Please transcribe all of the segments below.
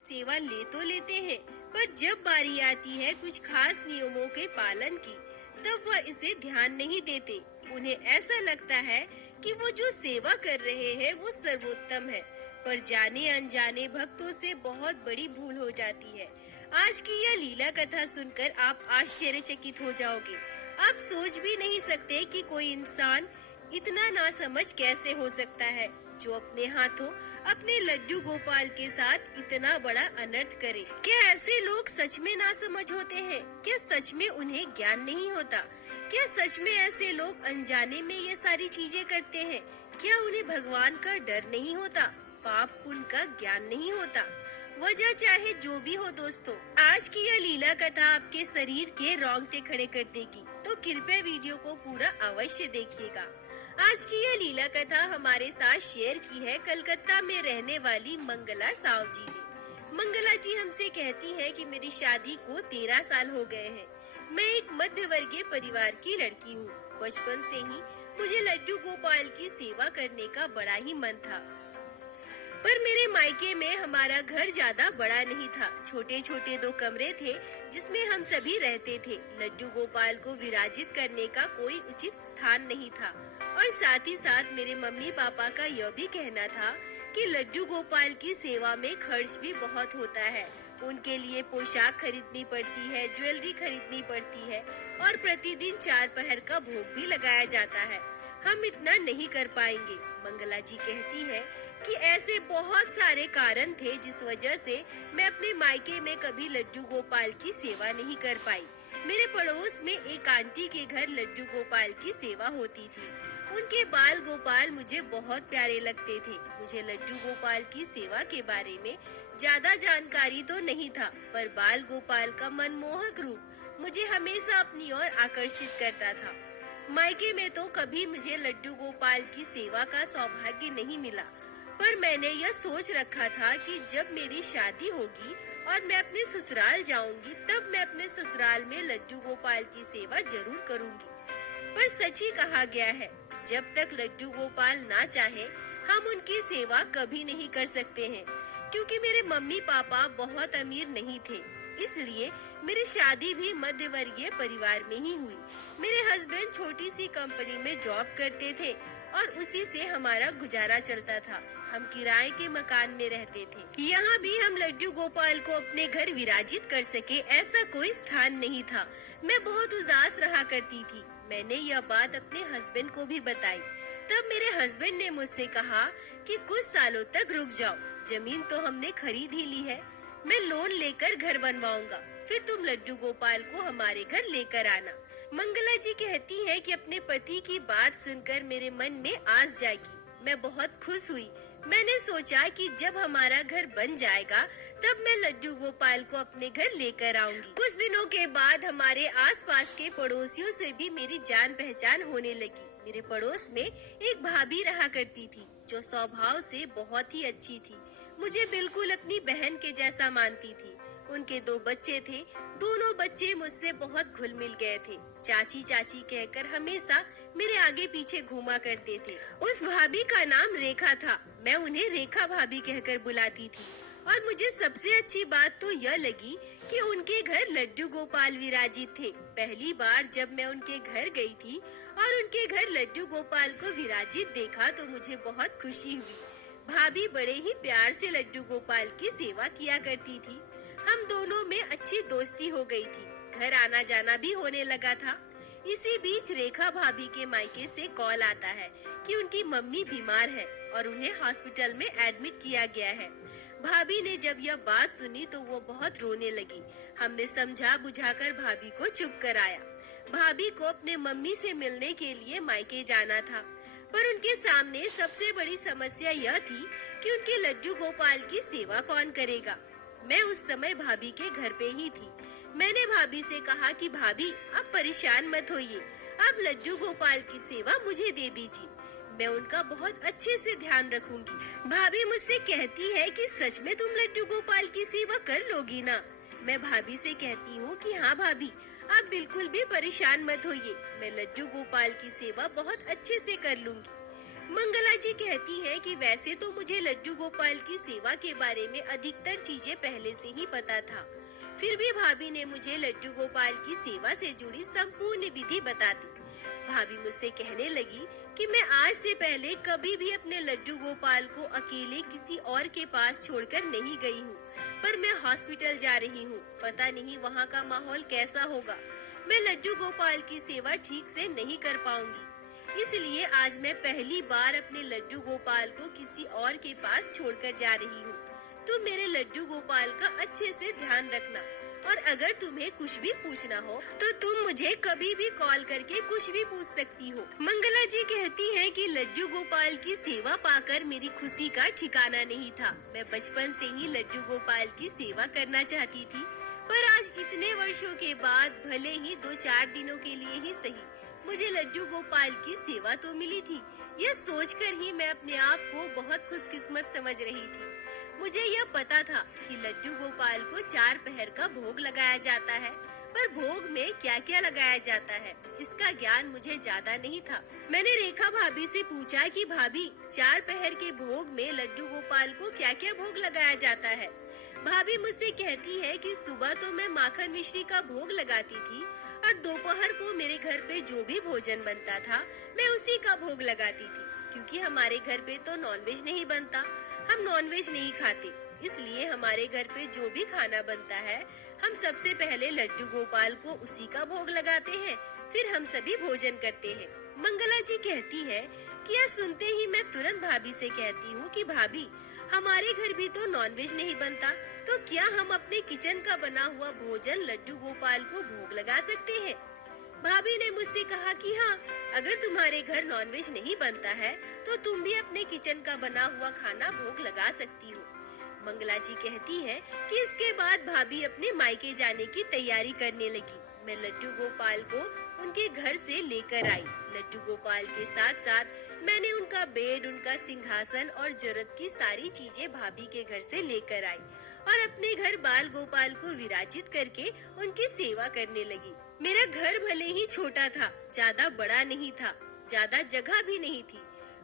सेवा ले तो लेते हैं, पर जब बारी आती है कुछ खास नियमों के पालन की, तब वह इसे ध्यान नहीं देते। उन्हें ऐसा लगता है कि वो जो सेवा कर रहे हैं वो सर्वोत्तम है, पर जाने अनजाने भक्तों से बहुत बड़ी भूल हो जाती है। आज की यह लीला कथा सुनकर आप आश्चर्यचकित हो जाओगे। आप सोच भी नहीं सकते कि कोई इंसान इतना नासमझ कैसे हो सकता है, जो अपने हाथों अपने लड्डू गोपाल के साथ इतना बड़ा अनर्थ करे। क्या ऐसे लोग सच में नासमझ होते हैं? क्या सच में उन्हें ज्ञान नहीं होता? क्या सच में ऐसे लोग अनजाने में ये सारी चीजें करते हैं? क्या उन्हें भगवान का डर नहीं होता? पाप पुण्य का ज्ञान नहीं होता? वजह चाहे जो भी हो दोस्तों, आज की यह लीला कथा आपके शरीर के रोंगटे खड़े कर देगी, तो कृपया वीडियो को पूरा अवश्य देखिएगा। आज की यह लीला कथा हमारे साथ शेयर की है कलकत्ता में रहने वाली मंगला साव जी ने। मंगला जी हमसे कहती है कि मेरी शादी को 13 साल हो गए हैं। मैं एक मध्य वर्गीय परिवार की लड़की हूँ। बचपन से ही मुझे लड्डू गोपाल की सेवा करने का बड़ा ही मन था, पर मेरे मायके में हमारा घर ज्यादा बड़ा नहीं था। छोटे छोटे 2 कमरे थे जिसमें हम सभी रहते थे। लड्डू गोपाल को विराजित करने का कोई उचित स्थान नहीं था, और साथ ही साथ मेरे मम्मी पापा का यह भी कहना था कि लड्डू गोपाल की सेवा में खर्च भी बहुत होता है। उनके लिए पोशाक खरीदनी पड़ती है, ज्वेलरी खरीदनी पड़ती है, और प्रतिदिन 4 पहर का भोग भी लगाया जाता है। हम इतना नहीं कर पाएंगे। मंगला जी कहती है कि ऐसे बहुत सारे कारण थे जिस वजह से मैं अपने मायके में कभी लड्डू गोपाल की सेवा नहीं कर पाई। मेरे पड़ोस में एक आंटी के घर लड्डू गोपाल की सेवा होती थी। उनके बाल गोपाल मुझे बहुत प्यारे लगते थे। मुझे लड्डू गोपाल की सेवा के बारे में ज्यादा जानकारी तो नहीं था, पर बाल गोपाल का मनमोहक रूप मुझे हमेशा अपनी ओर आकर्षित करता था। मायके में तो कभी मुझे लड्डू गोपाल की सेवा का सौभाग्य नहीं मिला, पर मैंने यह सोच रखा था कि जब मेरी शादी होगी और मैं अपने ससुराल जाऊंगी, तब मैं अपने ससुराल में लड्डू गोपाल की सेवा जरूर करूंगी। पर सच ही कहा गया है, जब तक लड्डू गोपाल ना चाहे, हम उनकी सेवा कभी नहीं कर सकते हैं। क्योंकि मेरे मम्मी पापा बहुत अमीर नहीं थे, इसलिए मेरी शादी भी मध्य वर्गीय परिवार में ही हुई। मेरे हस्बैंड छोटी सी कंपनी में जॉब करते थे और उसी से हमारा गुजारा चलता था। हम किराए के मकान में रहते थे। यहाँ भी हम लड्डू गोपाल को अपने घर विराजित कर सके, ऐसा कोई स्थान नहीं था। मैं बहुत उदास रहा करती थी। मैंने यह बात अपने हस्बैंड को भी बताई। तब मेरे हस्बैंड ने मुझसे कहा कि कुछ सालों तक रुक जाओ, जमीन तो हमने खरीद ही ली है। मैं लोन लेकर घर बनवाऊंगा, फिर तुम लड्डू गोपाल को हमारे घर लेकर आना। मंगला जी कहती है कि अपने पति की बात सुनकर मेरे मन में आस जागी। मैं बहुत खुश हुई। मैंने सोचा कि जब हमारा घर बन जाएगा, तब मैं लड्डू गोपाल को अपने घर लेकर आऊंगी। कुछ दिनों के बाद हमारे आसपास के पड़ोसियों से भी मेरी जान पहचान होने लगी। मेरे पड़ोस में एक भाभी रहा करती थी, जो स्वभाव से बहुत ही अच्छी थी। मुझे बिल्कुल अपनी बहन के जैसा मानती थी। उनके 2 बच्चे थे। दोनों बच्चे मुझसे बहुत घुल मिल गए थे। चाची चाची कहकर हमेशा मेरे आगे पीछे घूमा करते थे। उस भाभी का नाम रेखा था। मैं उन्हें रेखा भाभी कहकर बुलाती थी। और मुझे सबसे अच्छी बात तो यह लगी कि उनके घर लड्डू गोपाल विराजित थे। पहली बार जब मैं उनके घर गई थी और उनके घर लड्डू गोपाल को विराजित देखा, तो मुझे बहुत खुशी हुई। भाभी बड़े ही प्यार से लड्डू गोपाल की सेवा किया करती थी। हम दोनों में अच्छी दोस्ती हो गई थी। घर आना जाना भी होने लगा था। इसी बीच रेखा भाभी के मायके से कॉल आता है कि उनकी मम्मी बीमार है और उन्हें हॉस्पिटल में एडमिट किया गया है। भाभी ने जब यह बात सुनी तो वो बहुत रोने लगी। हमने समझा बुझाकर भाभी को चुप कराया। भाभी को अपने मम्मी से मिलने के लिए मायके जाना था, पर उनके सामने सबसे बड़ी समस्या यह थी कि उनके लड्डू गोपाल की सेवा कौन करेगा। मैं उस समय भाभी के घर पे ही थी। मैंने भाभी से कहा कि भाभी, अब परेशान मत होइए, अब लड्डू गोपाल की सेवा मुझे दे दीजिए, मैं उनका बहुत अच्छे से ध्यान रखूंगी। भाभी मुझसे कहती है कि सच में तुम लड्डू गोपाल की सेवा कर लोगी ना? मैं भाभी से कहती हूँ कि हाँ भाभी, आप बिल्कुल भी परेशान मत होइए, मैं लड्डू गोपाल की सेवा बहुत अच्छे से कर लूंगी। मंगला जी कहती है कि वैसे तो मुझे लड्डू गोपाल की सेवा के बारे में अधिकतर चीजें पहले से ही पता था, फिर भी भाभी ने मुझे लड्डू गोपाल की सेवा से जुड़ी संपूर्ण विधि बता दी। भाभी मुझसे कहने लगी कि मैं आज से पहले कभी भी अपने लड्डू गोपाल को अकेले किसी और के पास छोड़कर नहीं गई हूँ, पर मैं हॉस्पिटल जा रही हूँ, पता नहीं वहाँ का माहौल कैसा होगा, मैं लड्डू गोपाल की सेवा ठीक से नहीं कर पाऊंगी, इसलिए आज मैं पहली बार अपने लड्डू गोपाल को किसी और के पास छोड़कर जा रही हूँ। तुम मेरे लड्डू गोपाल का अच्छे से ध्यान रखना, और अगर तुम्हें कुछ भी पूछना हो तो तुम मुझे कभी भी कॉल करके कुछ भी पूछ सकती हो। मंगला जी कहती है कि लड्डू गोपाल की सेवा पाकर मेरी खुशी का ठिकाना नहीं था। मैं बचपन से ही लड्डू गोपाल की सेवा करना चाहती थी, पर आज इतने वर्षों के बाद भले ही 2-4 दिनों के लिए ही सही, मुझे लड्डू गोपाल की सेवा तो मिली थी। यह सोचकर ही मैं अपने आप को बहुत खुशकिस्मत समझ रही थी। मुझे यह पता था कि लड्डू गोपाल को 4 पहर का भोग लगाया जाता है, पर भोग में क्या क्या लगाया जाता है इसका ज्ञान मुझे ज्यादा नहीं था। मैंने रेखा भाभी से पूछा कि भाभी 4 पहर के भोग में लड्डू गोपाल को क्या क्या भोग लगाया जाता है। भाभी मुझसे कहती है कि सुबह तो मैं माखन मिश्री का भोग लगाती थी, और दोपहर को मेरे घर पे जो भी भोजन बनता था मैं उसी का भोग लगाती थी, क्योंकि हमारे घर पे तो नॉनवेज नहीं बनता, हम नॉनवेज नहीं खाते, इसलिए हमारे घर पे जो भी खाना बनता है हम सबसे पहले लड्डू गोपाल को उसी का भोग लगाते हैं, फिर हम सभी भोजन करते हैं। मंगला जी कहती है कि यह सुनते ही मैं तुरंत भाभी से कहती हूँ कि भाभी हमारे घर भी तो नॉनवेज नहीं बनता, तो क्या हम अपने किचन का बना हुआ भोजन लड्डू गोपाल को भोग लगा सकते हैं। भाभी ने मुझसे कहा कि हाँ, अगर तुम्हारे घर नॉनवेज नहीं बनता है तो तुम भी अपने किचन का बना हुआ खाना भोग लगा सकती हो। मंगला जी कहती है कि इसके बाद भाभी अपने मायके जाने की तैयारी करने लगी। मैं लड्डू गोपाल को उनके घर से लेकर आई। लड्डू गोपाल के साथ साथ मैंने उनका बेड, उनका सिंहासन और जरूरत की सारी चीजें भाभी के घर से लेकर आई और अपने घर बाल गोपाल को विराजित करके उनकी सेवा करने लगी। मेरा घर भले ही छोटा था, ज्यादा बड़ा नहीं था, ज्यादा जगह भी नहीं थी,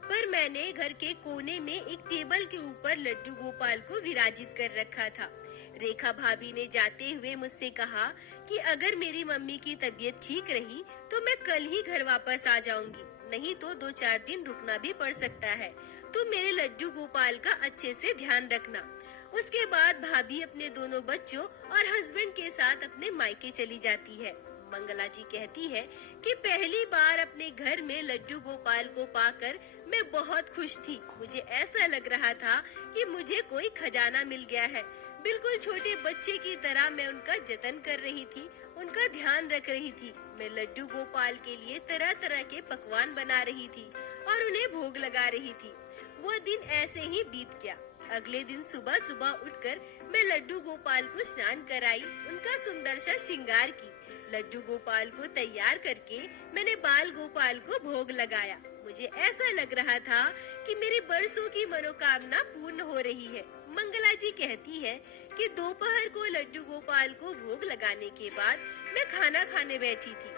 पर मैंने घर के कोने में एक टेबल के ऊपर लड्डू गोपाल को विराजित कर रखा था। रेखा भाभी ने जाते हुए मुझसे कहा कि अगर मेरी मम्मी की तबीयत ठीक रही तो मैं कल ही घर वापस आ जाऊंगी, नहीं तो 2-4 दिन रुकना भी पड़ सकता है। तुम मेरे लड्डू गोपाल का अच्छे से ध्यान रखना। उसके बाद भाभी अपने दोनों बच्चों और हस्बैंड के साथ अपने मायके चली जाती है। मंगला जी कहती है कि पहली बार अपने घर में लड्डू गोपाल को पाकर मैं बहुत खुश थी। मुझे ऐसा लग रहा था कि मुझे कोई खजाना मिल गया है। बिल्कुल छोटे बच्चे की तरह मैं उनका जतन कर रही थी, उनका ध्यान रख रही थी। मैं लड्डू गोपाल के लिए तरह तरह के पकवान बना रही थी और उन्हें भोग लगा रही थी। वो दिन ऐसे ही बीत गया। अगले दिन सुबह सुबह उठकर मैं लड्डू गोपाल को स्नान कराई, उनका सुंदर सा श्रृंगार की। लड्डू गोपाल को तैयार करके मैंने बाल गोपाल को भोग लगाया। मुझे ऐसा लग रहा था कि मेरी बरसों की मनोकामना पूर्ण हो रही है। मंगला जी कहती है कि दोपहर को लड्डू गोपाल को भोग लगाने के बाद मैं खाना खाने बैठी थी,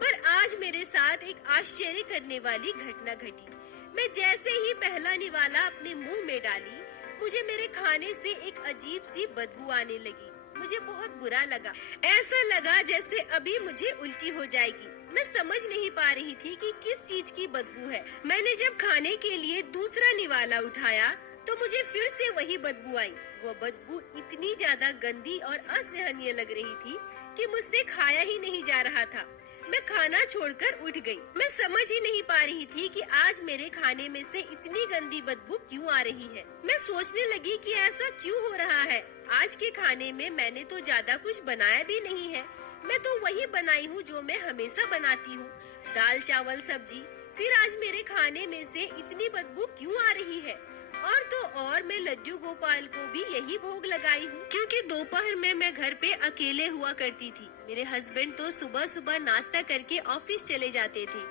पर आज मेरे साथ एक आश्चर्य करने वाली घटना घटी। मैं जैसे ही पहला निवाला अपने मुंह में डाली, मुझे मेरे खाने से एक अजीब सी बदबू आने लगी। मुझे बहुत बुरा लगा, ऐसा लगा जैसे अभी मुझे उल्टी हो जाएगी। मैं समझ नहीं पा रही थी कि किस चीज की बदबू है। मैंने जब खाने के लिए दूसरा निवाला उठाया तो मुझे फिर से वही बदबू आई। वो बदबू इतनी ज्यादा गंदी और असहनीय लग रही थी कि मुझसे खाया ही नहीं जा रहा था। मैं खाना छोड़कर उठ गई। मैं समझ ही नहीं पा रही थी कि आज मेरे खाने में से इतनी गंदी बदबू क्यों आ रही है। मैं सोचने लगी कि ऐसा क्यों हो रहा है। आज के खाने में मैंने तो ज्यादा कुछ बनाया भी नहीं है। मैं तो वही बनाई हूँ जो मैं हमेशा बनाती हूँ, दाल चावल सब्जी। फिर आज मेरे खाने में से इतनी बदबू क्यों आ रही है? और तो और मैं लड्डू गोपाल को भी यही भोग लगाई हूँ, क्योंकि दोपहर में मैं घर पे अकेले हुआ करती थी। मेरे हस्बैंड तो सुबह सुबह नाश्ता करके ऑफिस चले जाते थे,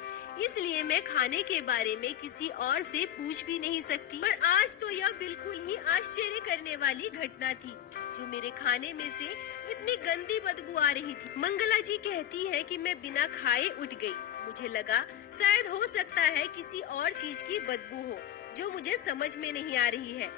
इसलिए मैं खाने के बारे में किसी और से पूछ भी नहीं सकती। पर आज तो यह बिल्कुल ही आश्चर्य करने वाली घटना थी, जो मेरे खाने में से इतनी गंदी बदबू आ रही थी। मंगला जी कहती है कि मैं बिना खाए उठ गई। मुझे लगा शायद हो सकता है किसी और चीज की बदबू हो जो मुझे समझ में नहीं आ रही है।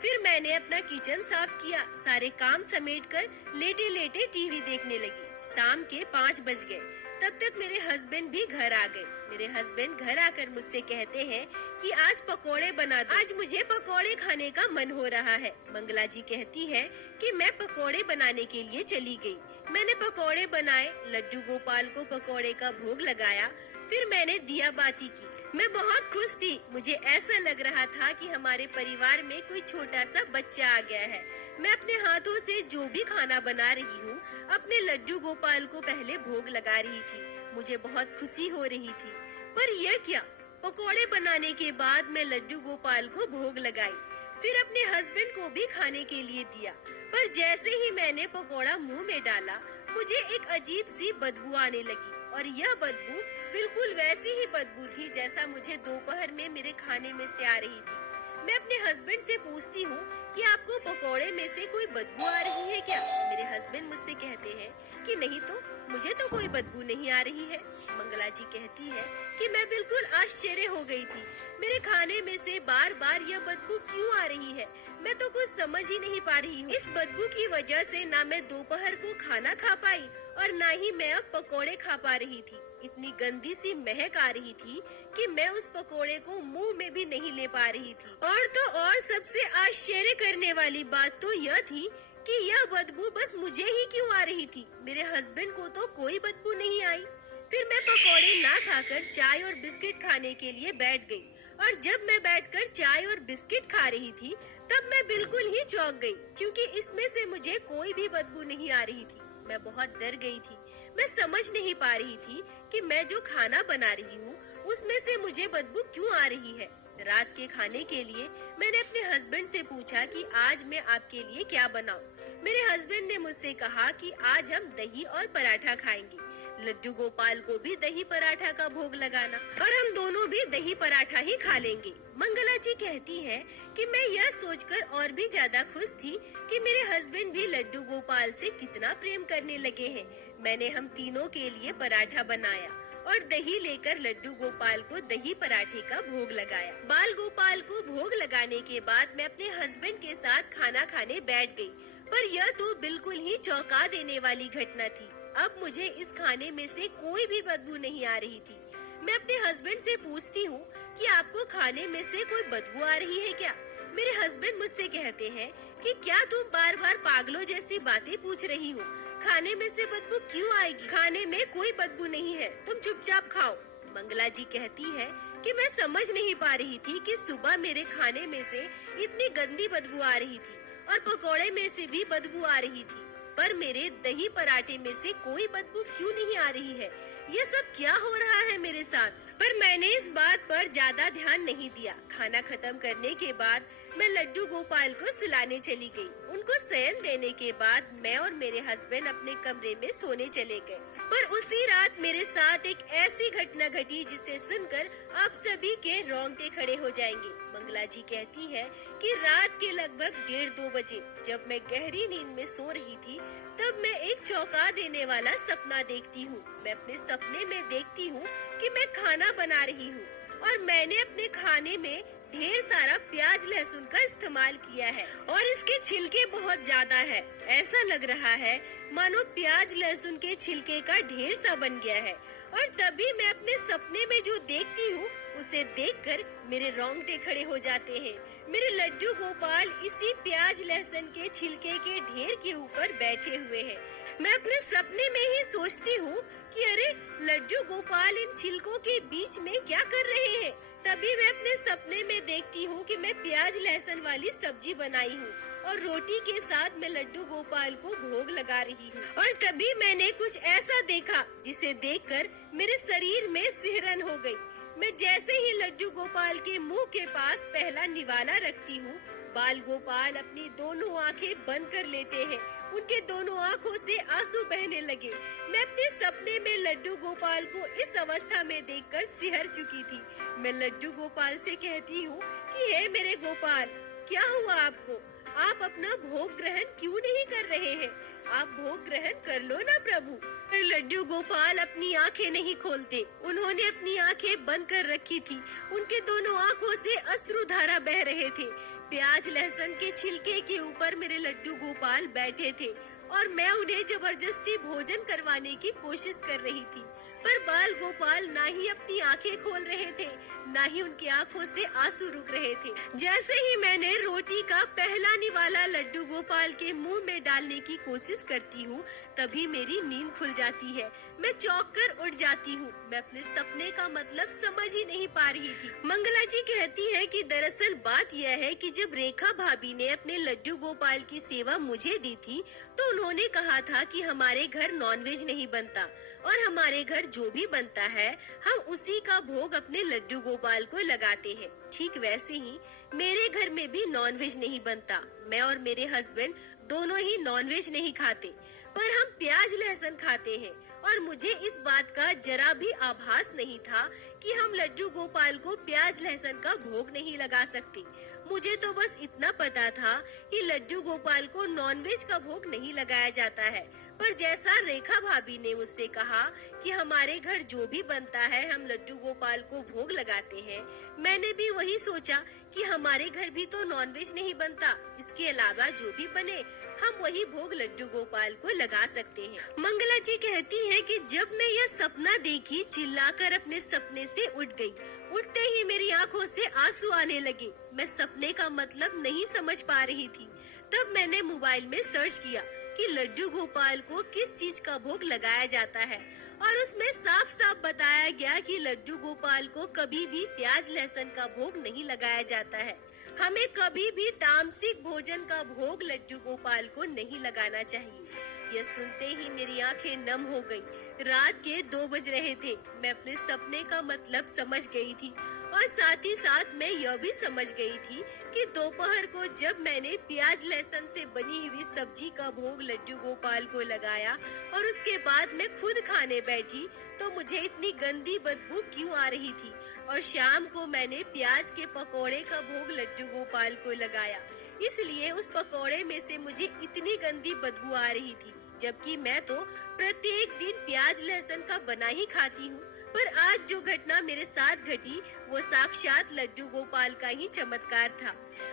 फिर मैंने अपना किचन साफ किया, सारे काम समेटकर लेटे लेटे टीवी देखने लगी। शाम के 5 बज गए। तब तक मेरे हस्बैंड भी घर आ गए। मेरे हस्बैंड घर आकर मुझसे कहते हैं कि आज पकोड़े बना दो। आज मुझे पकोड़े खाने का मन हो रहा है। मंगला जी कहती है कि मैं पकोड़े बनाने के लिए चली गई। मैंने पकोड़े बनाए, लड्डू गोपाल को पकोड़े का भोग लगाया, फिर मैंने दिया बाती की। मैं बहुत खुश थी। मुझे ऐसा लग रहा था कि हमारे परिवार में कोई छोटा सा बच्चा आ गया है। मैं अपने हाथों से जो भी खाना बना रही हूँ, अपने लड्डू गोपाल को पहले भोग लगा रही थी। मुझे बहुत खुशी हो रही थी। पर यह क्या? पकोड़े बनाने के बाद मैं लड्डू गोपाल को भोग लगाई, फिर अपने हस्बैंड को भी खाने के लिए दिया। पर जैसे ही मैंने पकोड़ा मुंह में डाला, मुझे एक अजीब सी बदबू आने लगी और यह बदबू बिल्कुल वैसी ही बदबू थी जैसा मुझे दोपहर में मेरे खाने में से आ रही थी। मैं अपने हस्बैंड से पूछती हूँ कि आपको पकोड़े में से कोई बदबू आ रही है क्या? मेरे हस्बैंड मुझसे कहते हैं कि नहीं तो, मुझे तो कोई बदबू नहीं आ रही है। मंगला जी कहती है कि मैं बिल्कुल आश्चर्य हो गई थी। मेरे खाने में से बार बार यह बदबू क्यों आ रही है? मैं तो कुछ समझ ही नहीं पा रही हूँ। इस बदबू की वजह से ना मैं दोपहर को खाना खा पाई और ना ही मैं अब पकोड़े खा पा रही थी। इतनी गंदी सी महक आ रही थी कि मैं उस पकोड़े को मुंह में भी नहीं ले पा रही थी। और तो और सबसे आश्चर्य करने वाली बात तो यह थी कि यह बदबू बस मुझे ही क्यों आ रही थी, मेरे हस्बैंड को तो कोई बदबू नहीं आई। फिर मैं पकोड़े ना खाकर चाय और बिस्किट खाने के लिए बैठ गई और जब मैं बैठकर चाय और बिस्किट खा रही थी, तब मैं बिल्कुल ही चौंक गई क्योंकि इसमें से मुझे कोई भी बदबू नहीं आ रही थी। मैं बहुत डर गई थी। मैं समझ नहीं पा रही थी कि मैं जो खाना बना रही हूँ उसमें से मुझे बदबू क्यों आ रही है। रात के खाने के लिए मैंने अपने हस्बैंड से पूछा कि आज मैं आपके लिए क्या बनाऊं। मेरे हस्बैंड ने मुझसे कहा कि आज हम दही और पराठा खाएंगे। लड्डू गोपाल को भी दही पराठा का भोग लगाना और हम दोनों भी दही पराठा ही खा लेंगे। मंगला जी कहती है कि मैं यह सोचकर और भी ज्यादा खुश थी कि मेरे हस्बैंड भी लड्डू गोपाल से कितना प्रेम करने लगे हैं। मैंने हम तीनों के लिए पराठा बनाया और दही लेकर लड्डू गोपाल को दही पराठे का भोग लगाया। बाल गोपाल को भोग लगाने के बाद मैं अपने हस्बैंड के साथ खाना खाने बैठ गई। पर यह तो बिल्कुल ही चौंका देने वाली घटना थी। अब मुझे इस खाने में से कोई भी बदबू नहीं आ रही थी। मैं अपने हस्बैंड से पूछती हूँ कि आपको खाने में से कोई बदबू आ रही है क्या? मेरे हस्बैंड मुझसे कहते हैं कि क्या तुम बार बार पागलों जैसी बातें पूछ रही हो? खाने में से बदबू क्यों आएगी? खाने में कोई बदबू नहीं है, तुम चुपचाप खाओ। मंगला जी कहती है कि मैं समझ नहीं पा रही थी कि सुबह मेरे खाने में से इतनी गंदी बदबू आ रही थी और पकोड़े में से भी बदबू आ रही थी, पर मेरे दही पराठे में से कोई बदबू क्यों नहीं आ रही है? ये सब क्या हो रहा है मेरे साथ? पर मैंने इस बात पर ज्यादा ध्यान नहीं दिया। खाना खत्म करने के बाद मैं लड्डू गोपाल को सुलाने चली गई। उनको शयन देने के बाद मैं और मेरे हस्बैंड अपने कमरे में सोने चले गए। पर उसी रात मेरे साथ एक ऐसी घटना घटी जिसे सुनकर आप सभी के रोंगटे खड़े हो जाएंगे। मंगला जी कहती है कि रात के लगभग 1:30 बजे जब मैं गहरी नींद में सो रही थी, तब मैं एक चौंका देने वाला सपना देखती हूँ। मैं अपने सपने में देखती हूँ कि मैं खाना बना रही हूँ और मैंने अपने खाने में ढेर सारा प्याज लहसुन का इस्तेमाल किया है और इसके छिलके बहुत ज्यादा है। ऐसा लग रहा है मानो प्याज लहसुन के छिलके का ढेर सा बन गया है। और तभी मैं अपने सपने में जो देखती हूँ उसे देखकर मेरे रोंगटे खड़े हो जाते हैं। मेरे लड्डू गोपाल इसी प्याज लहसुन के छिलके के ढेर के ऊपर बैठे हुए हैं। मैं अपने सपने में ही सोचती हूँ कि अरे लड्डू गोपाल इन छिलकों के बीच में क्या कर रहे हैं। तभी मैं अपने सपने में देखती हूँ कि मैं प्याज लहसुन वाली सब्जी बनाई हूँ और रोटी के साथ मैं लड्डू गोपाल को भोग लगा रही हूँ। और तभी मैंने कुछ ऐसा देखा जिसे देखकर मेरे शरीर में सिहरन हो गई। मैं जैसे ही लड्डू गोपाल के मुंह के पास पहला निवाला रखती हूँ, बाल गोपाल अपनी दोनों आंखें बंद कर लेते हैं। उनके दोनों आंखों से आंसू बहने लगे। मैं अपने सपने में लड्डू गोपाल को इस अवस्था में देखकर सिहर चुकी थी। मैं लड्डू गोपाल से कहती हूँ कि हे मेरे गोपाल, क्या हुआ आपको? आप अपना भोग ग्रहण क्यों नहीं कर रहे हैं? आप भोग ग्रहण कर लो ना प्रभु। पर लड्डू गोपाल अपनी आंखें नहीं खोलते। उन्होंने अपनी आंखें बंद कर रखी थी। उनके दोनों आंखों से अश्रु धारा बह रहे थे। प्याज लहसुन के छिलके के ऊपर मेरे लड्डू गोपाल बैठे थे और मैं उन्हें जबरदस्ती भोजन करवाने की कोशिश कर रही थी। पर बाल गोपाल ना ही अपनी आंखें खोल रहे थे, ना ही उनकी आंखों से आंसू रुक रहे थे। जैसे ही मैंने रोटी का पहला निवाला लड्डू गोपाल के मुंह में डालने की कोशिश करती हूँ, तभी मेरी नींद खुल जाती है। मैं चौंक कर उठ जाती हूँ। मैं अपने सपने का मतलब समझ ही नहीं पा रही थी। मंगला जी कहती है कि दरअसल बात यह है कि जब रेखा भाभी ने अपने लड्डू गोपाल की सेवा मुझे दी थी, तो उन्होंने कहा था कि हमारे घर नॉनवेज नहीं बनता और हमारे घर जो भी बनता है हम उसी का भोग अपने लड्डू गोपाल को लगाते हैं। ठीक वैसे ही मेरे घर में भी नॉनवेज नहीं बनता। मैं और मेरे हस्बैंड दोनों ही नॉनवेज नहीं खाते, पर हम प्याज लहसुन खाते हैं और मुझे इस बात का जरा भी आभास नहीं था कि हम लड्डू गोपाल को प्याज लहसुन का भोग नहीं लगा सकते। मुझे तो बस इतना पता था कि लड्डू गोपाल को नॉनवेज का भोग नहीं लगाया जाता है। पर जैसा रेखा भाभी ने मुझसे कहा कि हमारे घर जो भी बनता है हम लड्डू गोपाल को भोग लगाते हैं, मैंने भी वही सोचा कि हमारे घर भी तो नॉनवेज नहीं बनता। इसके अलावा जो भी बने हम वही भोग लड्डू गोपाल को लगा सकते हैं। मंगला जी कहती है कि जब मैं यह सपना देखी, चिल्लाकर अपने सपने से उठ गई। उठते ही मेरी आंखों से आंसू आने लगे। मैं सपने का मतलब नहीं समझ पा रही थी। तब मैंने मोबाइल में सर्च किया कि लड्डू गोपाल को किस चीज का भोग लगाया जाता है और उसमें साफ साफ बताया गया कि लड्डू गोपाल को कभी भी प्याज लहसुन का भोग नहीं लगाया जाता है। हमें कभी भी तामसिक भोजन का भोग लड्डू गोपाल को नहीं लगाना चाहिए। यह सुनते ही मेरी आंखें नम हो गई। रात के 2 बज रहे थे। मैं अपने सपने का मतलब समझ गई थी और साथ ही साथ मैं यह भी समझ गई थी कि दोपहर को जब मैंने प्याज लहसुन से बनी हुई सब्जी का भोग लड्डू गोपाल को लगाया और उसके बाद मैं खुद खाने बैठी, तो मुझे इतनी गंदी बदबू क्यों आ रही थी। और शाम को मैंने प्याज के पकोड़े का भोग लड्डू गोपाल को लगाया, इसलिए उस पकोड़े में से मुझे इतनी गंदी बदबू आ रही थी, जबकि मैं तो प्रत्येक दिन प्याज लहसुन का बना ही खाती हूँ। पर आज जो घटना मेरे साथ घटी वो साक्षात लड्डू गोपाल का ही चमत्कार था।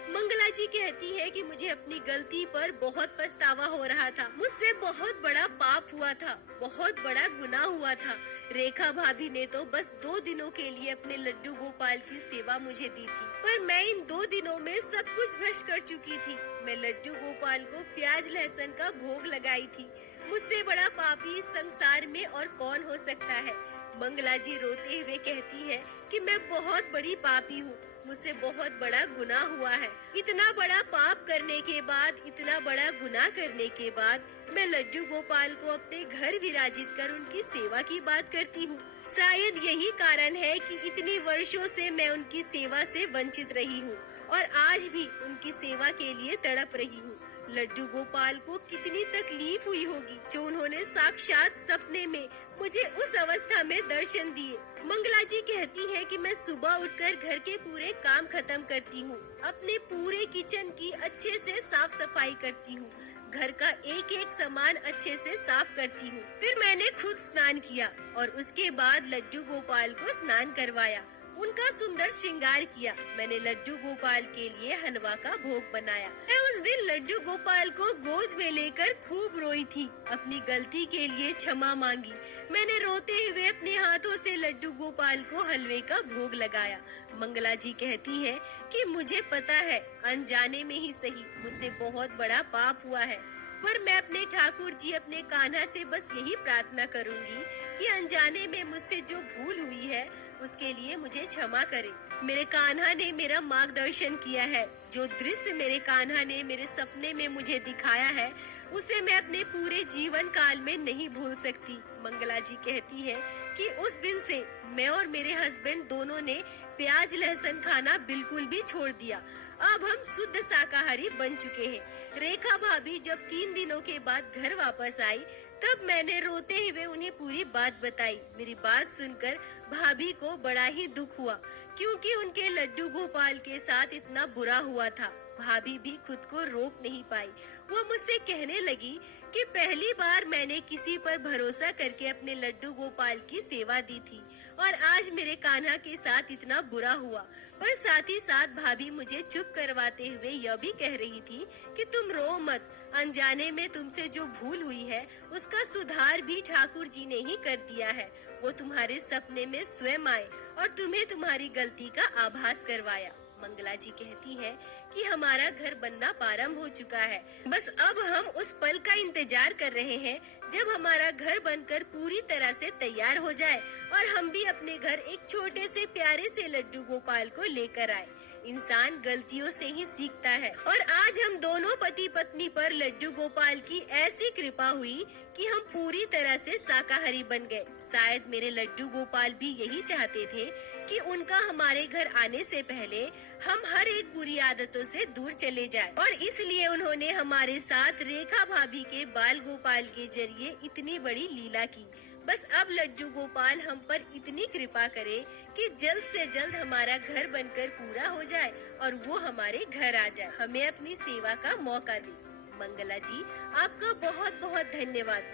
मंगला जी कहती है कि मुझे अपनी गलती पर बहुत पछतावा हो रहा था। मुझसे बहुत बड़ा पाप हुआ था, बहुत बड़ा गुनाह हुआ था। रेखा भाभी ने तो बस 2 दिनों के लिए अपने लड्डू गोपाल की सेवा मुझे दी थी, पर मैं इन 2 दिनों में सब कुछ भ्रष्ट कर चुकी थी। मैं लड्डू गोपाल को प्याज लहसुन का भोग लगाई थी। मुझसे बड़ा पापी इस संसार में और कौन हो सकता है। मंगला जी रोते हुए कहती है कि मैं बहुत बड़ी पापी हूँ, मुझसे बहुत बड़ा गुनाह हुआ है। इतना बड़ा पाप करने के बाद, इतना बड़ा गुनाह करने के बाद मैं लड्डू गोपाल को अपने घर विराजित कर उनकी सेवा की बात करती हूँ। शायद यही कारण है कि इतनी वर्षों से मैं उनकी सेवा से वंचित रही हूँ और आज भी उनकी सेवा के लिए तड़प रही हूँ। लड्डू गोपाल को कितनी तकलीफ हुई होगी जो उन्होंने साक्षात सपने में मुझे उस अवस्था में दर्शन दिए। मंगला जी कहती है कि मैं सुबह उठकर घर के पूरे काम खत्म करती हूँ, अपने पूरे किचन की अच्छे से साफ सफाई करती हूँ, घर का एक एक सामान अच्छे से साफ करती हूँ। फिर मैंने खुद स्नान किया और उसके बाद लड्डू गोपाल को स्नान करवाया, उनका सुंदर श्रृंगार किया। मैंने लड्डू गोपाल के लिए हलवा का भोग बनाया। मैं उस दिन लड्डू गोपाल को गोद में लेकर खूब रोई थी, अपनी गलती के लिए क्षमा मांगी। मैंने रोते हुए अपने हाथों से लड्डू गोपाल को हलवे का भोग लगाया। मंगला जी कहती है कि मुझे पता है अनजाने में ही सही मुझसे बहुत बड़ा पाप हुआ है, पर मैं अपने ठाकुर जी, अपने कान्हा से बस यही प्रार्थना करूंगी कि अनजाने में मुझसे जो भूल हुई है उसके लिए मुझे क्षमा करे। मेरे कान्हा ने मेरा मार्गदर्शन किया है। जो दृश्य मेरे कान्हा ने मेरे सपने में मुझे दिखाया है उसे मैं अपने पूरे जीवन काल में नहीं भूल सकती। मंगला जी कहती है कि उस दिन से मैं और मेरे हस्बैंड दोनों ने प्याज लहसुन खाना बिल्कुल भी छोड़ दिया। अब हम शुद्ध शाकाहारी बन चुके हैं। रेखा भाभी जब 3 दिनों के बाद घर वापस आई तब मैंने रोते हुए उन्हें पूरी बात बताई। मेरी बात सुनकर भाभी को बड़ा ही दुख हुआ क्योंकि उनके लड्डू गोपाल के साथ इतना बुरा हुआ था। भाभी भी खुद को रोक नहीं पाई। वो मुझसे कहने लगी कि पहली बार मैंने किसी पर भरोसा करके अपने लड्डू गोपाल की सेवा दी थी और आज मेरे कान्हा के साथ इतना बुरा हुआ। पर साथ ही साथ भाभी मुझे चुप करवाते हुए यह भी कह रही थी कि तुम रो मत, अनजाने में तुमसे जो भूल हुई है उसका सुधार भी ठाकुर जी ने ही कर दिया है। वो तुम्हारे सपने में स्वयं आए और तुम्हें तुम्हारी गलती का आभास करवाया। मंगला जी कहती है कि हमारा घर बनना प्रारंभ हो चुका है। बस अब हम उस पल का इंतजार कर रहे हैं जब हमारा घर बनकर पूरी तरह से तैयार हो जाए और हम भी अपने घर एक छोटे से प्यारे से लड्डू गोपाल को लेकर आए। इंसान गलतियों से ही सीखता है और आज हम दोनों पति पत्नी पर लड्डू गोपाल की ऐसी कृपा हुई कि हम पूरी तरह से शाकाहारी बन गए। शायद मेरे लड्डू गोपाल भी यही चाहते थे कि उनका हमारे घर आने से पहले हम हर एक बुरी आदतों से दूर चले जाएं और इसलिए उन्होंने हमारे साथ रेखा भाभी के बाल गोपाल के जरिए इतनी बड़ी लीला की। बस अब लड्डू गोपाल हम पर इतनी कृपा करे कि जल्द से जल्द हमारा घर बनकर पूरा हो जाए और वो हमारे घर आ जाए, हमें अपनी सेवा का मौका दे। मंगला जी, आपका बहुत बहुत धन्यवाद।